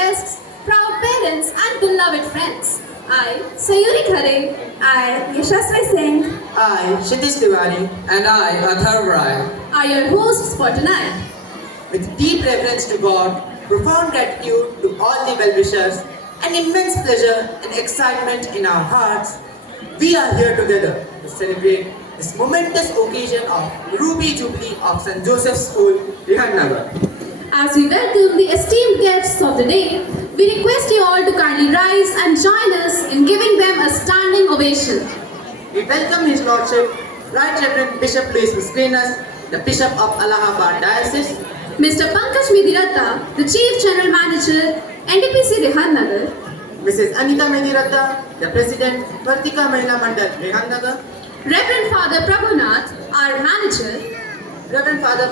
guests, proud parents, and beloved friends. I, Sayuri Khare, I, Yashasvi Singh, I, Kshitiz Tiwari, And I, Athar Rai. are your hosts for tonight. with deep reverence to God, profound gratitude to all the well-wishers, and immense pleasure and excitement in our hearts, we are here together to celebrate this momentous occasion of Ruby Jubilee of St. Joseph's School, Rihannagar. As we welcome the esteemed guests of the day, we request you all to kindly rise and join us in giving them a standing ovation. We welcome His Lordship, Right Reverend Bishop Louis Musquinas, the Bishop of Allahabad Diocese, Mr. Pankaj Mediratta, the Chief General Manager, NDPC Rihannagar, Mrs. Anita Mediratta, the President, Vartika Mahila Mandal, Rihannagar, Reverend Father Prabhunath, our Manager, Reverend Father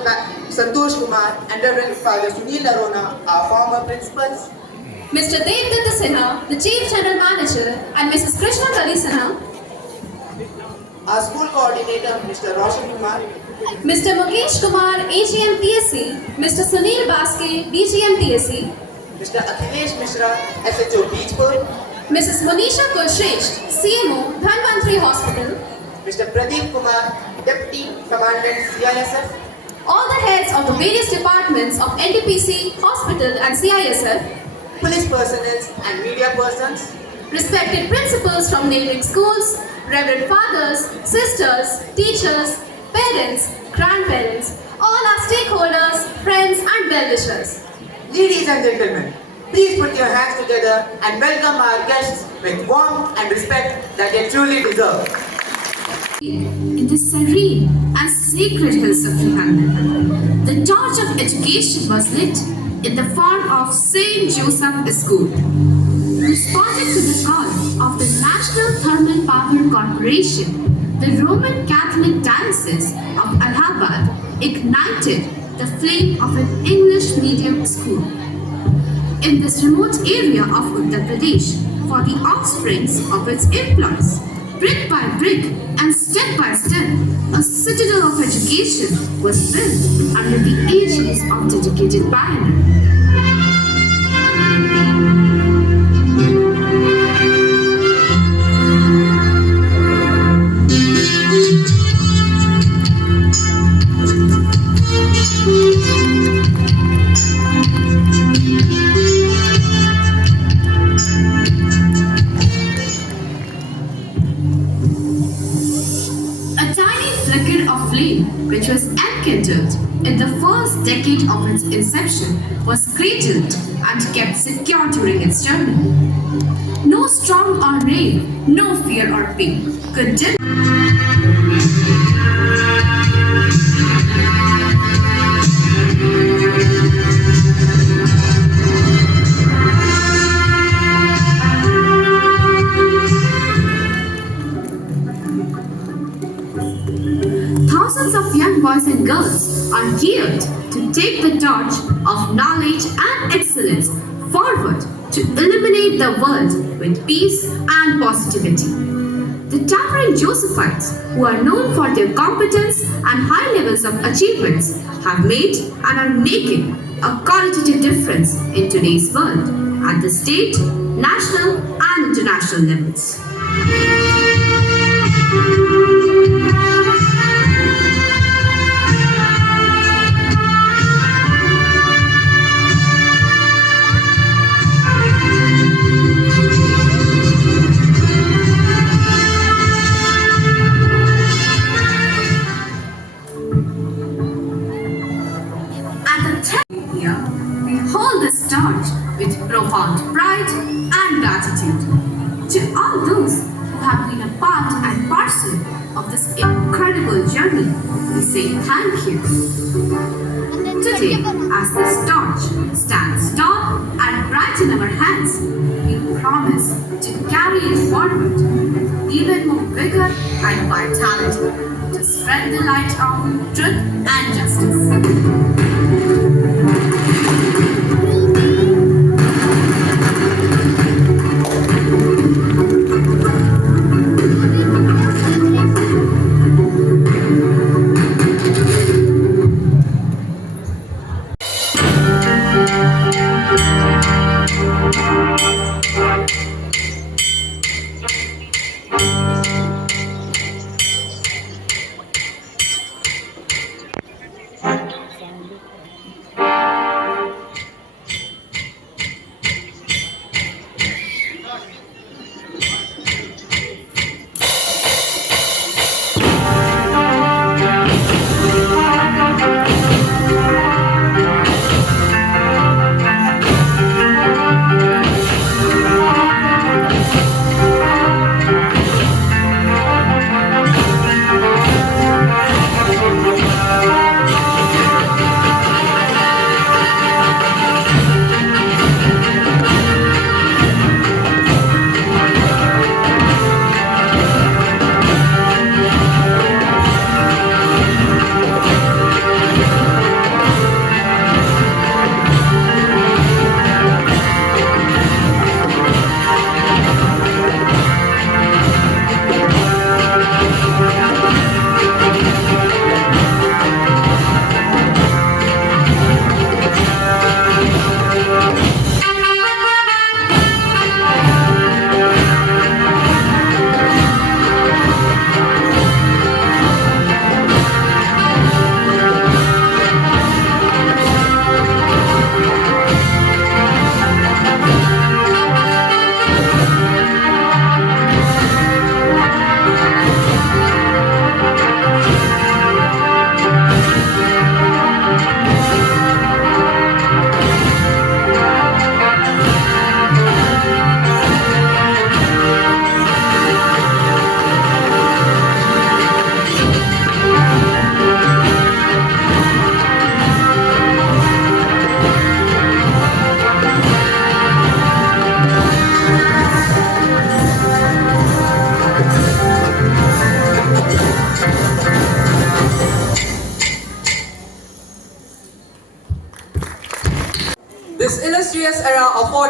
Santosh Kumar, and Reverend Father Sunil Arona, our former principals, Mr. Devdatta Sinha, the Chief General Manager, and Mrs. Krishna Kali Sinha, our school coordinator, Mr. Roshan Kumar, Mr. Mukesh Kumar, AGM PSC, Mr. Sunil Baske, BGM PSC, Mr. Akhilesh Mishra, SHO Beechpur, Mrs. Monisha Kushresht, CMO, Dhanvantri Hospital, Mr. Pradeep Kumar, Deputy Commandant CISF, all the heads of the various departments of NDPC, Hospital and CISF, police personnel and media persons, respected principals from neighboring schools, reverend fathers, sisters, teachers, parents, grandparents, all our stakeholders, friends and well-wishers. ladies and gentlemen, please put your hands together and welcome our guests with warmth and respect that they truly deserve. In the serene and sacred hills of Rihannagar, the torch of education was lit in the form of St. Joseph School. Responding to the call of the National Thermal Power Corporation, the Roman Catholic Diocese of Allahabad ignited the flame of an English medium school. In this remote area of Uttar Pradesh, for the offsprings of its employees, brick by brick and step by step, a citadel of education was built under the aegis of dedicated pioneers. Which was enkindled in the first decade of its inception, was cradled and kept secure during its journey. No storm or rain, no fear or pain could dim. Thousands of young boys and girls are geared to take the torch of knowledge and excellence forward to illuminate the world with peace and positivity. The towering Josephites, who are known for their competence and high levels of achievements, have made and are making a qualitative difference in today's world at the state, national, and international levels. We hold this torch with profound pride and gratitude to all those who have been a part and parcel of this incredible journey. We say thank you. Today, as this torch stands tall and bright in our hands, we promise to carry it forward with even more vigor and vitality to spread the light of truth and justice.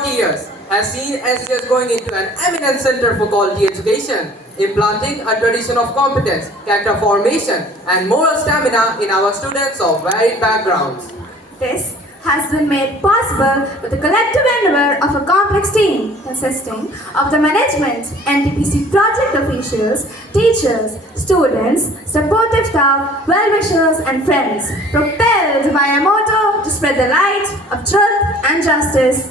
40 years has seen SGS growing into an eminent center for quality education, implanting a tradition of competence, character formation, and moral stamina in our students of varied backgrounds. This has been made possible with the collective endeavor of a complex team consisting of the management, NTPC project officials, teachers, students, supportive staff, well-wishers and friends, propelled by a motto to spread the light of truth and justice.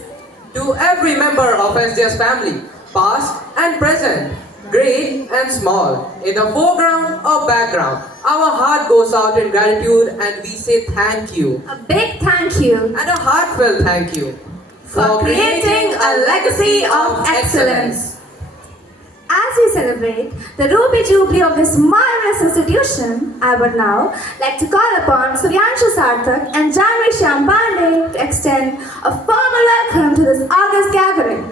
To every member of SGS family, past and present, great and small, in the foreground or background, our heart goes out in gratitude and we say thank you. A big thank you And a heartfelt thank you for creating a legacy of excellence. As we celebrate the Ruby Jubilee of this marvelous institution, I would now like to call upon Suryanshu Sarthak and Janvi Shyam Pandey to extend a formal welcome to this august gathering.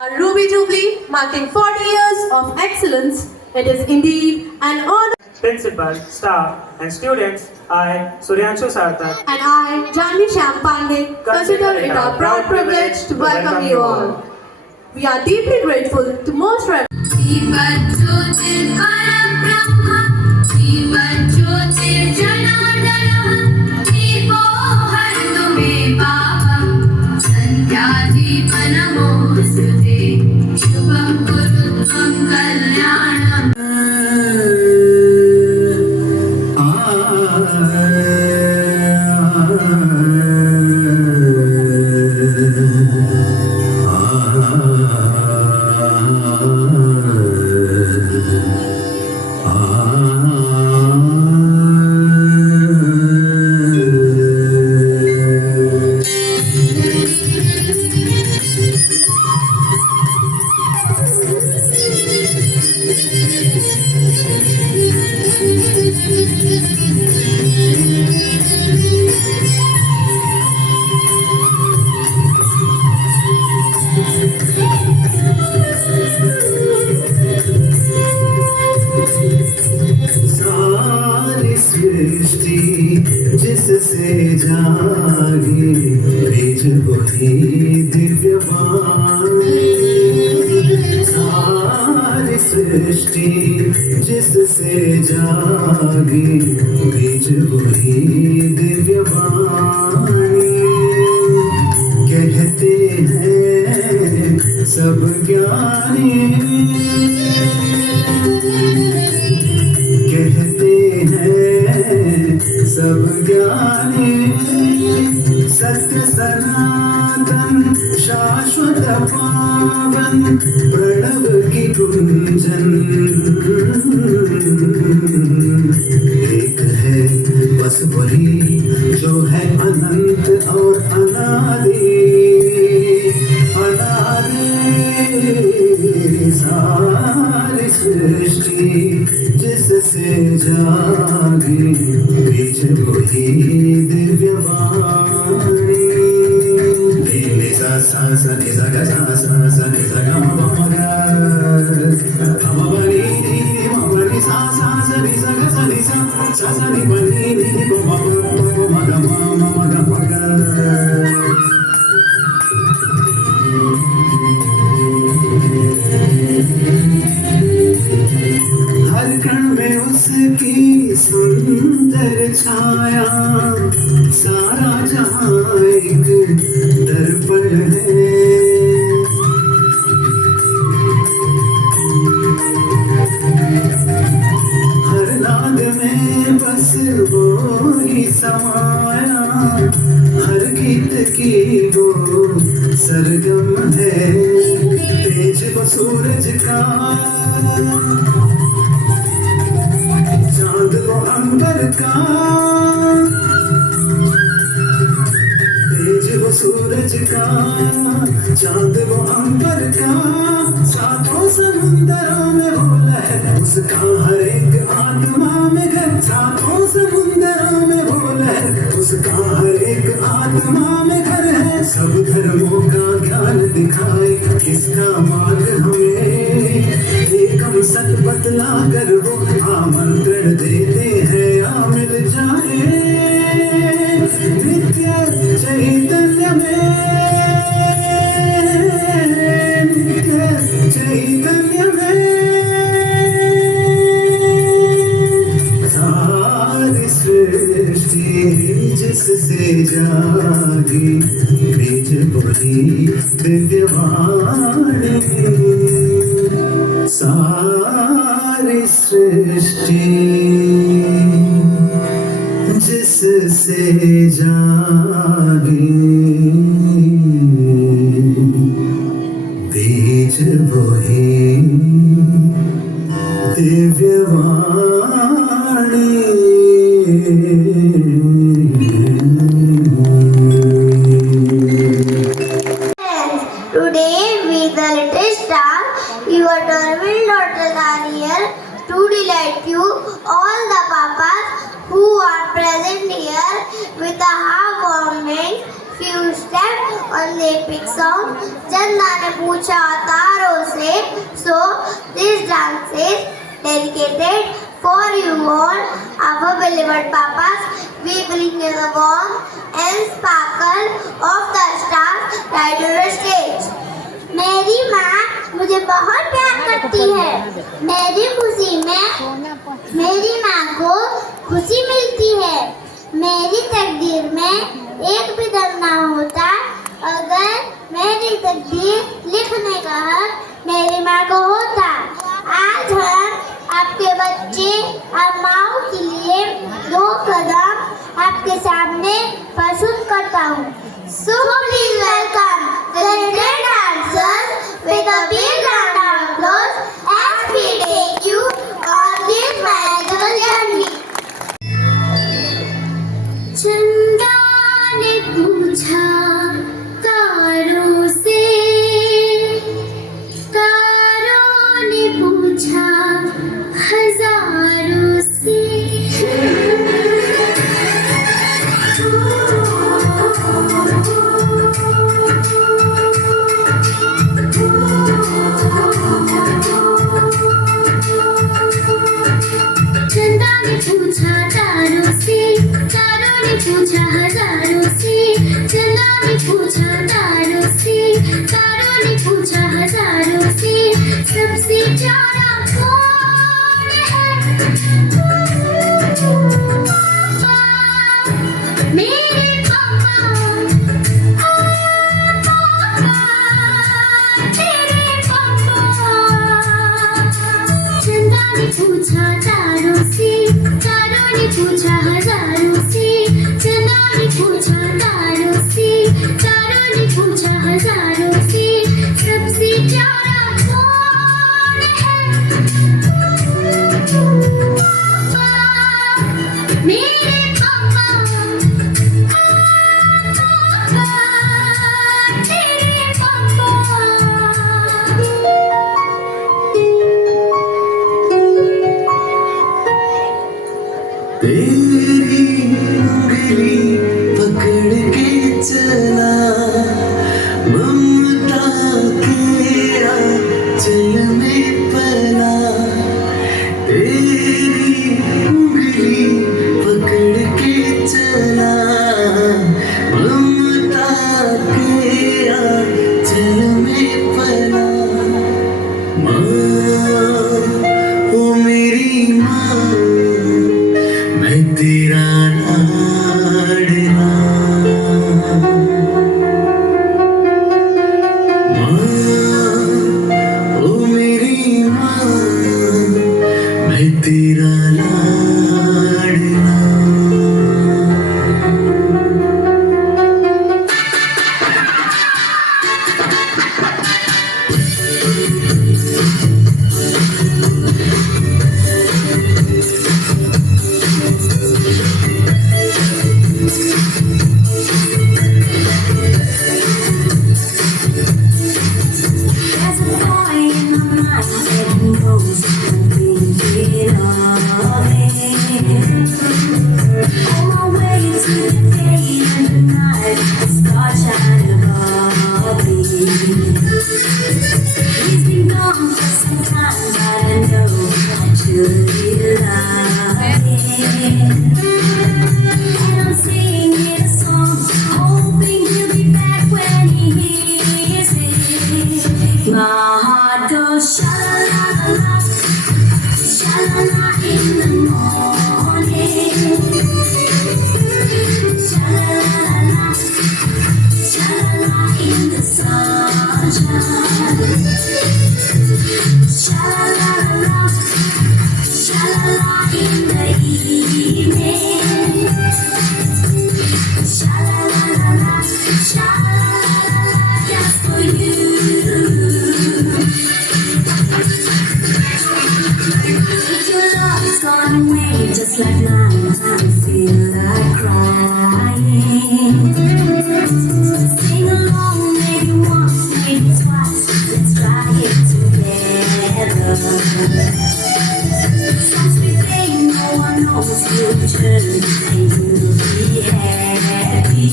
A Ruby Jubilee marking 40 years of excellence. It is indeed an honor. Principal, staff, and students, I, Suryanshu Sarthak, And I, Janvi Shyam Pandey, consider it our proud privilege to welcome you all. We are deeply grateful to most reverend सारी सृष्टि जिससे जागी भेज वही दिव्यवाणी। सारी सृष्टि जिससे जागी भेज वही दिव्यवाणी। कहते हैं सब ज्ञानी, कहते हैं सब ज्ञानी, सत्य सनातन शाश्वत पावन प्रणव की गुंजन एक है बस वही जो है अनंत और अनादि अनादि। सारी सृष्टि जिससे जागी बीच वही दिव्यवाणी। नी सा सा सा नि सा गा सा सा सा नि सा गा म म गा म म नि नि म म नि सा सा सा नि सा गा सा नि सा नि म नि नि म म म गा म गा म गा। हर कण में उसकी सुंदर छाया, सारा जहां एक दर्पण है। हर नाद में बस वो ही समाया, हर गीत की वो सरगम है। तेज वो सूरज का, चांद वो अंबर का, तेज वो सूरज का, चांद वो अंबर का। सातों समुंदरों में वो लहर, उसका हर एक आत्मा में घर। सातों समुंदरों में वो लहर, उसका हर एक आत्मा में घर है। सब धर्मों का ज्ञान दिखाए, किसका मार्ग हमें एकम सत बतला कर वो आमंत्रण देते हैं आ मिल जाए। नित्य चैतन्य में चैतन्य में सारी सृष्टि जिससे जागी बीज बोली दिव्यवाणी सारी सृष्टि जिससे जागी बीज वही Today with the latest star, your adorable daughters are here to delight you, all the papas who are present here with a heartwarming few steps on the epic song. Chanda ne पूछा तारों से, so this dance is dedicated for you all, our beloved papas. We bring you the warmth and sparkle of the stars right on the stage. मेरी माँ मुझे बहुत प्यार करती है. मेरी खुशी में मेरी माँ को खुशी मिलती है. मेरी तकदीर में एक भी दर्द ना होता अगर मेरी तकदीर लिखने का हक मेरी माँ को होता. आज हम आपके बच्चे और माओ के लिए 2 कदम आपके सामने पसंद करता हूँ. So please welcome the little dancers with a big round of applause as we take you on this magical journey. चंदा ने पूछा तारों से, तारों ने पूछा हजारों से. चंदा ने पूछा तारों से, तारों ने पूछा हजारों से. चंदा ने पूछा तारों से, तारों ने पूछा हजारों से. सबसे प्यारा कौन है? पापा, मेरे पापा. पापा, मेरे पापा. चंदा ने पूछा तारों से, तारों ने पूछा हजारों से. चंदा ने पूछा तारों से, तारों ने पूछा हजारों से. सबसे प्यारा कौन है? पापा, मेरे पापा. पापा, मेरे पापा. तेरी उंगली पकड़ के चला ममता के आंचल में पला. तेरी उंगली पकड़ के चला ममता के आंचल में पला. माँ, ओ मेरी माँ, मैं तेरा लाडला. माँ, ओ मेरी माँ, मैं तेरा लाडला. There's a boy in my mind that knows something of it. On my way to the day and the night, the stars shine above me. He's been gone for some time, but I know I truly love him. And I'm singing a song, hoping he'll be back when he hears it. My heart goes Sha-la-la-la, sha-la-la in the evening. Sha-la-la-la-la, sha-la-la-la-la, just for you. If your love is gone away, just like mine, I feel like crying. Sing along, maybe once, maybe twice. Let's try it together. Some sweet thing no one knows you'll turn and you'll be happy.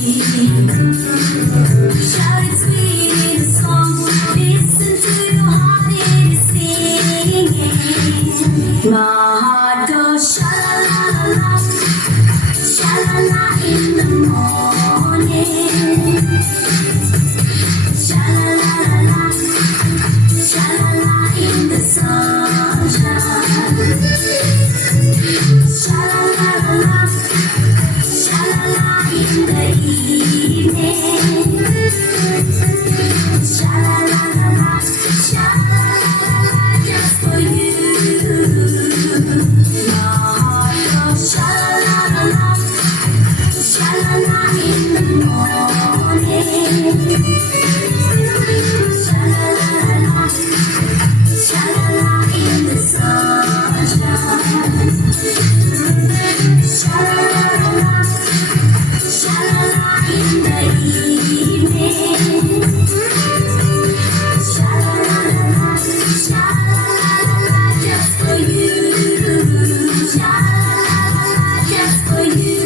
Shout it sweet in the song. Listen to your heart, it is singing. My heart goes sha-la-la-la-la, sha-la-la in the morning. Sha-la-la-la-la, sha-la-la in the sunshine. Sha-la-la-la-la, sha-la-la in the evening. Sha-la-la-la-la, sha-la-la-la-la, just for you. My heart goes sha-la-la-la-la, sha-la-la in the morning. Sha-la-la-la-la, sha-la-la in the sunshine. Sha-la-la-la-la, sha-la-la in the evening. Sha-la-la-la-la, sha-la-la-la-la, just for you. Sha-la-la-la-la, just for you.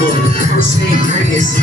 humble, first name greatest.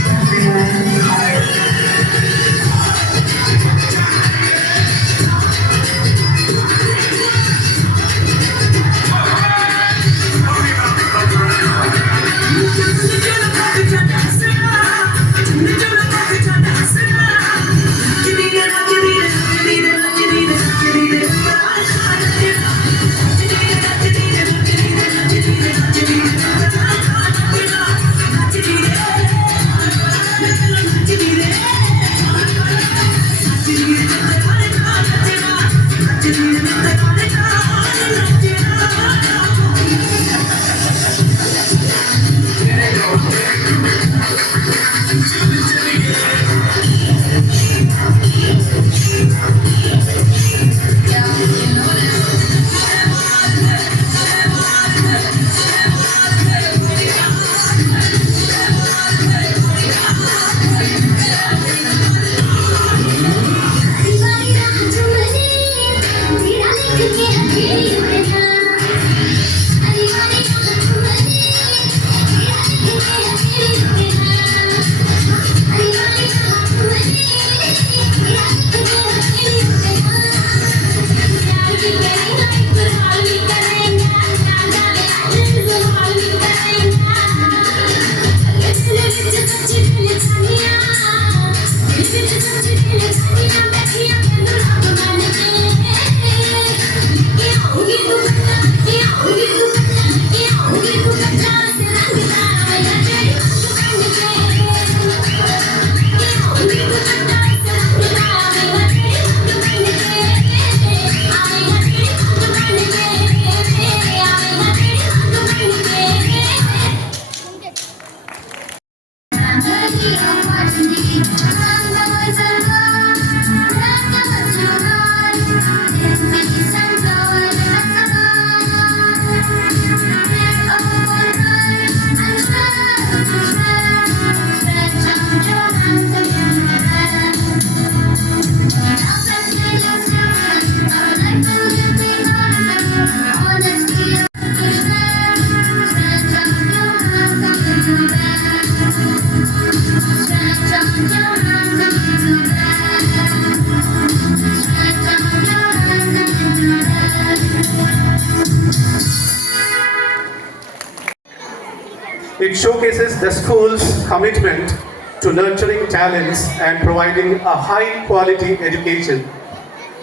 It showcases the school's commitment to nurturing talents and providing a high-quality education,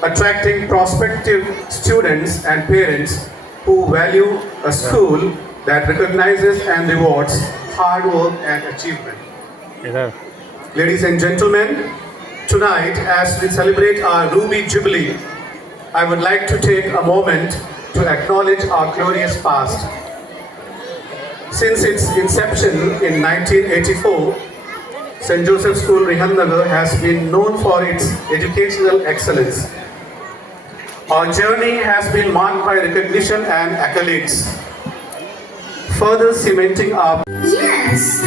attracting prospective students and parents who value a school that recognizes and rewards hard work and achievement. Ladies and gentlemen, tonight as we celebrate our Ruby Jubilee, I would like to take a moment to acknowledge our glorious past. Since its inception in 1984, St. Joseph School, Rihannagar has been known for its educational excellence. Our journey has been marked by recognition and accolades, further cementing our Yes.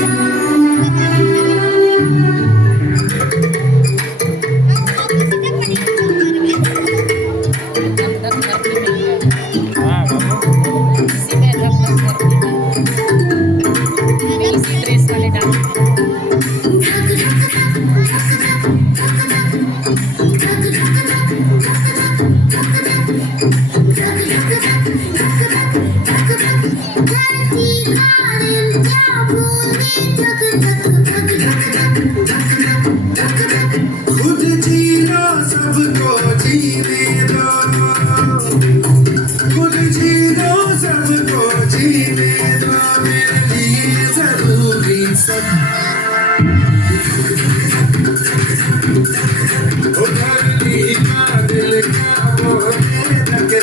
खुद जीना सबको जीने दो, खुद जीना सबको जीने दो, मेरे लिए जरूरी सब धरती का दिल का बोलने लगते।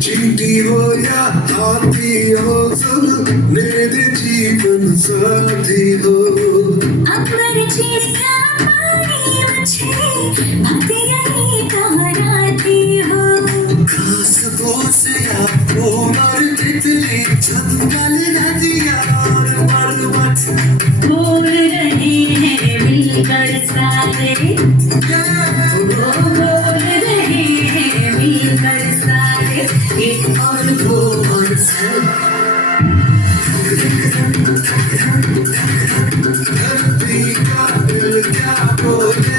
चींटी हो या हाथी हो सब मेरे जीवन साथी हो अमर जीता पानी मुझे भक्ति यही दोहराती हूँ घास फूस या फूल और तितली जंगल नदियाँ और पर्वत बोल रहे हैं मिलकर सारे बोल रहे हैं मिलकर सारे एक और वो और सब धरती का दिल क्या बोले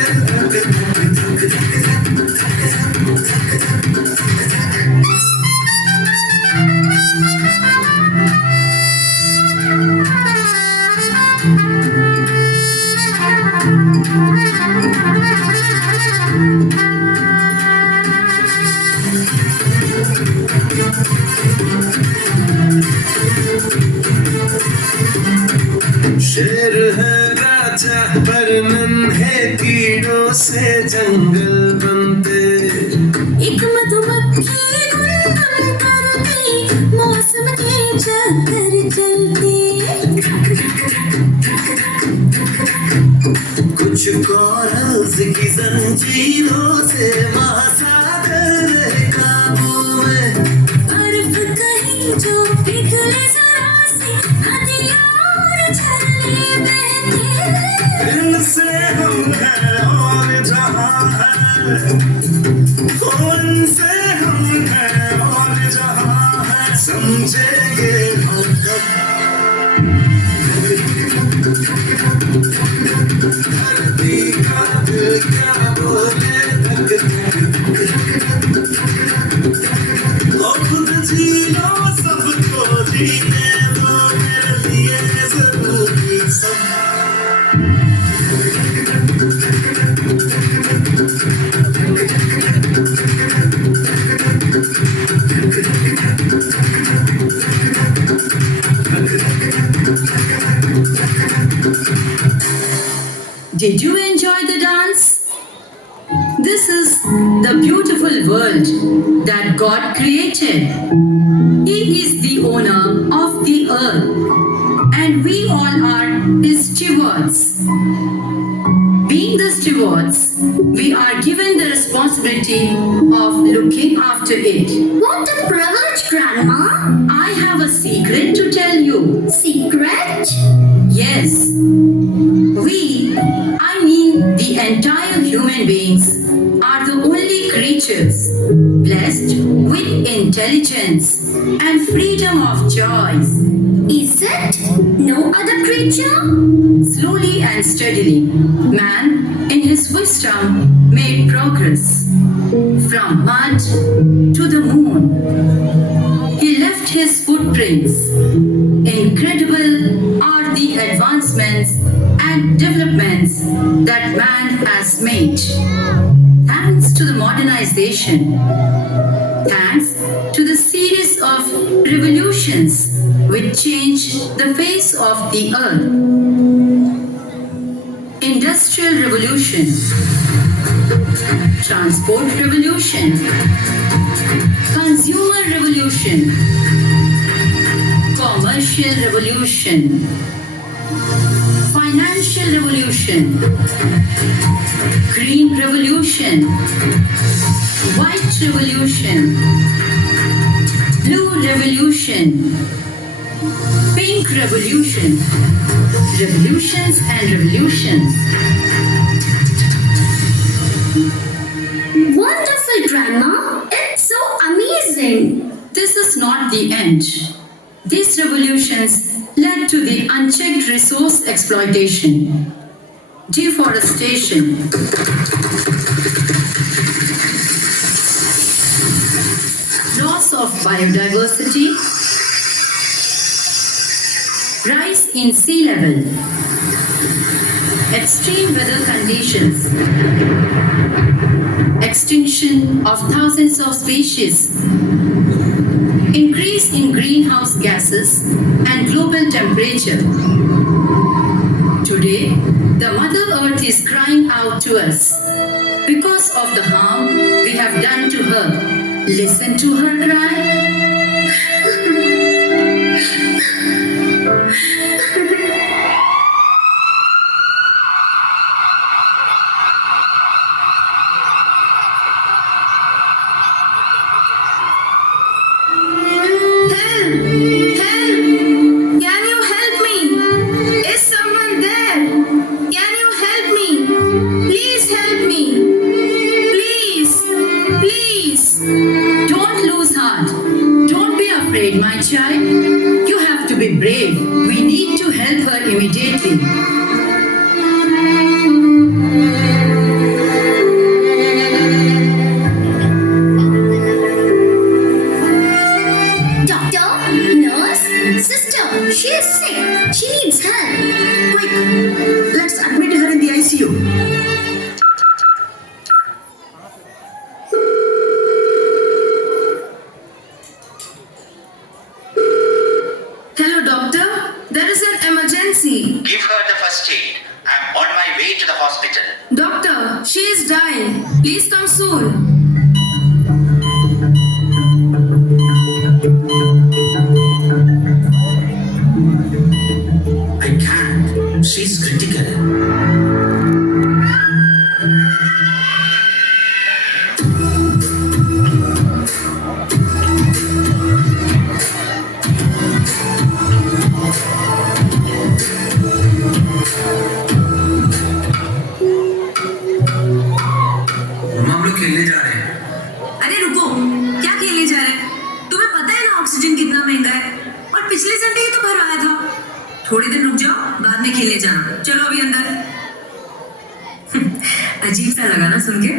शेर है राजा पर नन्हे कीड़ों से जंगल बनते एक मधुमक्खी गुनगुन करती मौसम के चक्कर चलती कुछ कॉरल्स की जंजीरों से महासागर काबू में बर्फ कहीं जो पिघले जरा सी नदियाँ और झरने बहते दिल से हम हैं और जहाँ है खून से हम हैं और जहाँ है समझेंगे हम कब धरती का दिल क्या बोले धक धक ओ खुद जी लो सबको जीने दो मेरे लिए जरूरी सब Did you enjoy the dance? This is the beautiful world that God created. He is the owner of the earth, and we all are His stewards. Being the stewards, we are given the responsibility of looking after it. What a privilege, Grandma. I have a secret to tell you. Secret? Yes, I mean the entire human beings, are the only creatures blessed with intelligence and freedom of choice. Is it? No other creature? Slowly and steadily, man, in his wisdom, made progress from mud to the moon. He left his footprints. Incredible are the advancements and developments that man has made. Thanks to the modernization, thanks to the series of revolutions which changed the face of the earth. Industrial Revolution, Transport Revolution, Consumer Revolution, Commercial Revolution, Financial Revolution, Green Revolution, White Revolution, Blue Revolution, Pink Revolution, revolutions and revolutions. Wonderful, Grandma. It's so amazing. This is not the end. These revolutions led to the unchecked resource exploitation, deforestation, loss of biodiversity, rise in sea level, extreme weather conditions, extinction of thousands of species, increase in greenhouse gases and global temperature. Today, the Mother Earth is crying out to us because of the harm we have done to her. Listen to her cry. immediately. Doctor, nurse, sister, she is sick. She needs help. Quick, let's admit her in the ICU. Hello, doctor. There is an emergency. Give her the first aid. I'm on my way to the hospital. Doctor, she is dying. Please come soon. I can't. She's critical. हम लोग खेलने जा रहे हैं। अरे रुको, क्या खेलने जा रहे हैं? तुम्हें पता है ना ऑक्सीजन कितना महंगा है? और पिछले संडे ही तो भरवाया था। थोड़ी देर रुक जाओ, बाद में खेलने जाना। चलो अभी अंदर। अजीब सा लगा ना सुन के?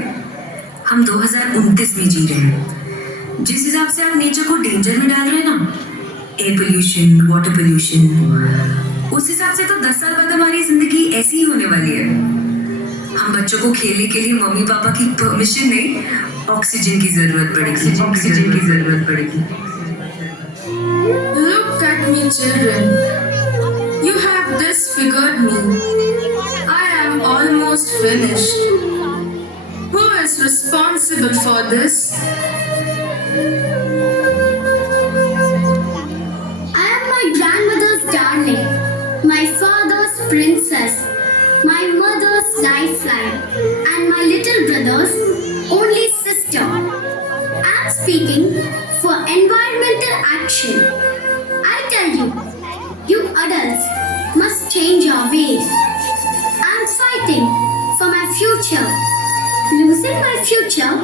हम 2029 में जी रहे हैं। जिस हिसाब से आप नेचर को डेंजर में डाल रहे हैं ना, एयर पोल्यूशन, वाटर पोल्यूशन, उस हिसाब से तो 10 साल बाद हमारी जिंदगी ऐसी ही होने वाली है। हम बच्चों को खेलने के लिए मम्मी पापा की परमिशन नहीं, ऑक्सीजन की जरूरत पड़ेगी। ऑक्सीजन की जरूरत पड़ेगी। Look at me, children. You have disfigured me. I am almost finished. Who is responsible for this? I am my grandmother's darling, my father's princess, my mother's lifeline, and my little brother's only sister. I am speaking for environmental action. I tell you, you adults must change your ways. I am fighting for my future. Losing my future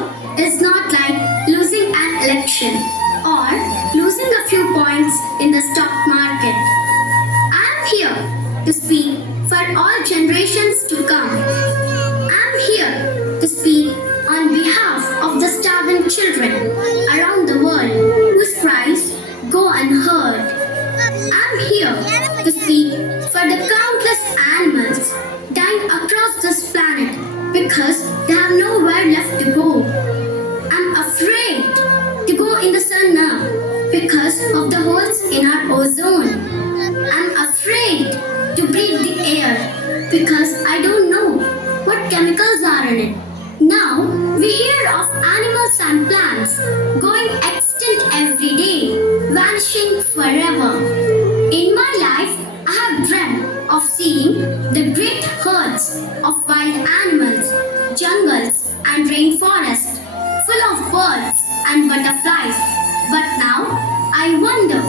is not like losing an election or losing a few points in the stock market. I am here to speak for all generations to come. I am here to speak on behalf of the starving children around the world whose cries go unheard. I am here to speak for the countless animals dying across this planet because they have nowhere left to go. I'm afraid to go in the sun now because of the holes in our ozone. I'm afraid to breathe the air because I don't know what chemicals are in it. Now we hear of animals and plants going extinct every day, vanishing forever. In my life, I have dreamt of seeing the great herds of wild animals, jungles and rainforests full of birds and butterflies. But now, I wonder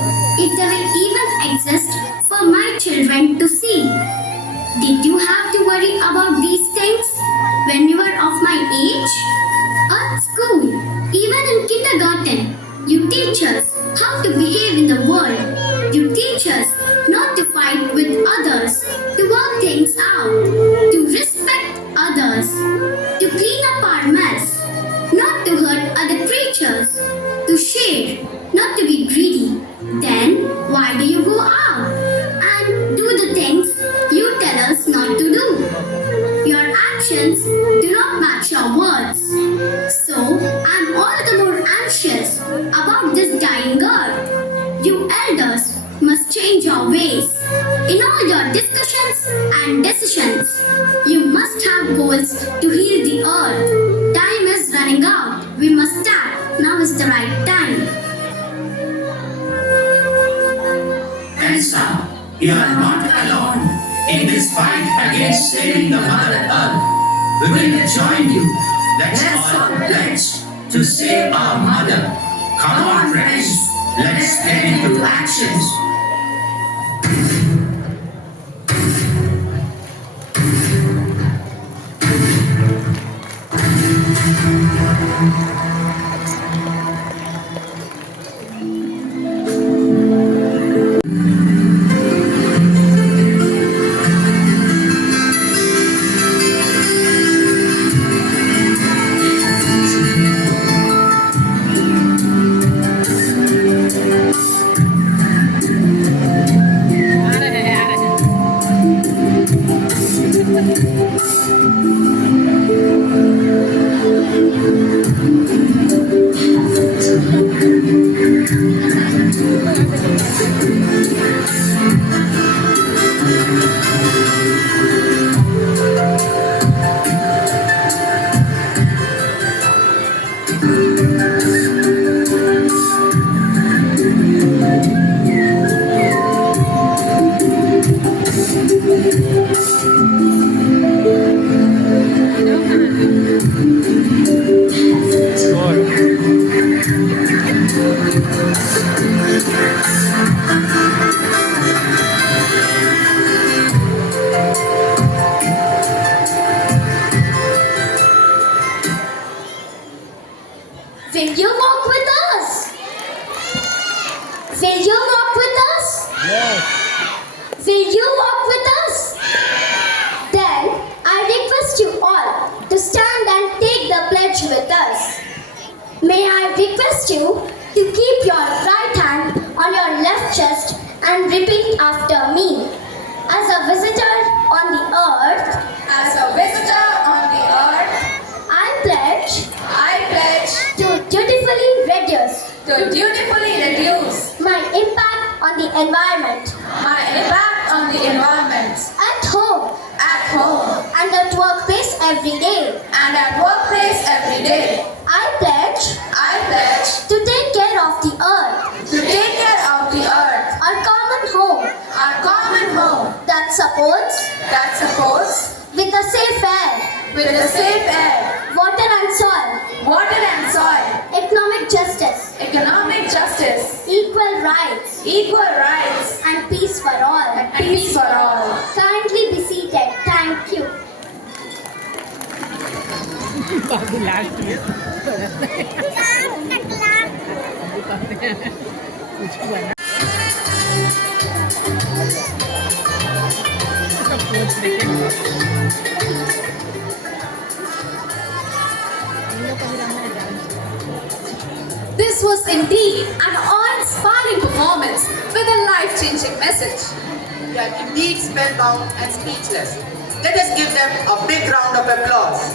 if they will even exist for my children to see. Did you have to worry about these things when you were of my age? At school, even in kindergarten, you teach us how to behave in the world. You teach us not to fight with others, to work things out, to respect others, to clean up our mess, not to hurt other creatures, to share, not to be greedy. Then why do you go out and do the things you tell us not to do? Your actions do not match your words. So I'm all the more anxious about this dying earth. You elders must change your ways. In all your discussions and decisions, you must have goals to heal the earth. Time is running out. We must act. Now is the right time. Elsa, you are not alone in this fight against saving the Mother Earth. We will join you. Let's all pledge to save our mother. Come on, friends. Let's get into actions. May I request you to keep your right hand on your left chest and repeat after me. As a visitor on the earth, I pledge to dutifully reduce my impact on the environment at home and at workplace every day. I pledge to take care of the earth, our common home that supports with a safe air, water and soil, economic justice, equal rights, and peace for all. Kindly be seated. Thank you. This was indeed an awe-inspiring performance with a life-changing message. They are indeed spellbound and speechless. Let us give them a big round of applause.